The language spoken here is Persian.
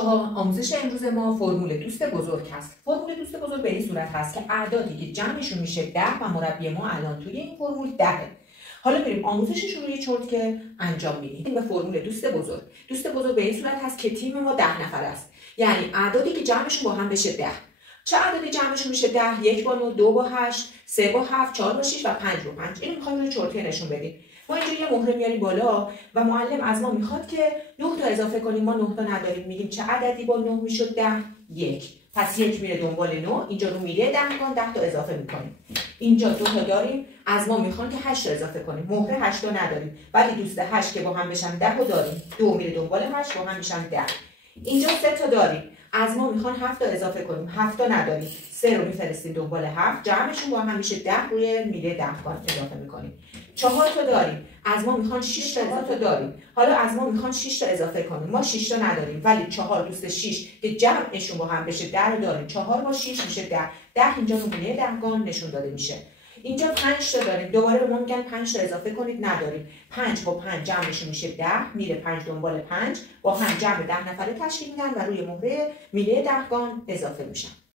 آموزش امروز ما فرمول دوست بزرگ هست. فرمول دوست بزرگ به این صورت هست که اعدادی که جمعشون میشه 10 و مربی ما الان توی این فرمول 10. حالا میریم آموزشش روی چرت که انجام میدیم. به فرمول دوست بزرگ. دوست بزرگ به این صورت هست که تیم ما 10 نفر است. یعنی اعدادی که جمعشون با هم بشه 10. چه عددی جمعشون میشه 10؟ 1 با 9، 2 با 8، 3 با 7، 4 با 6 و 5 با 5. اینو میخوایم روی چرتی نشون بدیم. ما اینجا یه مهره میاریم بالا و معلم از ما میخواد که 9 تا اضافه کنیم. ما 9 تا نداریم. میگیم چه عددی با 9 میشد 10؟ 1. پس 1 میره دنبال 9. اینجا رو میله 10 کن، 10 تا اضافه میکنیم. اینجا 2 تا داریم. از ما میخوان که 8 تا اضافه کنیم. مهره 8 تا نداریم. ولی دوست 8 که با هم بشن 10 رو داریم. 2 میره دنبال 8 با هم میشن 10. اینجا 3 تا داریم. از ما میخوان 7 تا اضافه کنیم. 7 تا نداریم. 3 رو میفرستیم دنبال 7. جمعشون با هم میشه 10. روی میله 10 اضافه میکنیم. 4 تا داریم. از ما میخوان 6 تا داریم. حالا از ما میخوان 6 تا اضافه کنیم. ما 6 تا نداریم ولی 4 دوست 6 که جمعشون با هم بشه 10 رو داریم. 4 با 6 میشه 10. 10 اینجا رو میله 10 نشون داده میشه. اینجا 5 تا داریم. دوباره به ما میگن 5 تا اضافه کنید. نداریم. 5 با 5 جمعشون میشه 10. میره 5 دنبال 5 با هم جمع 10 نفره تشکیل میدن و روی مهره میله 10 اضافه میشن.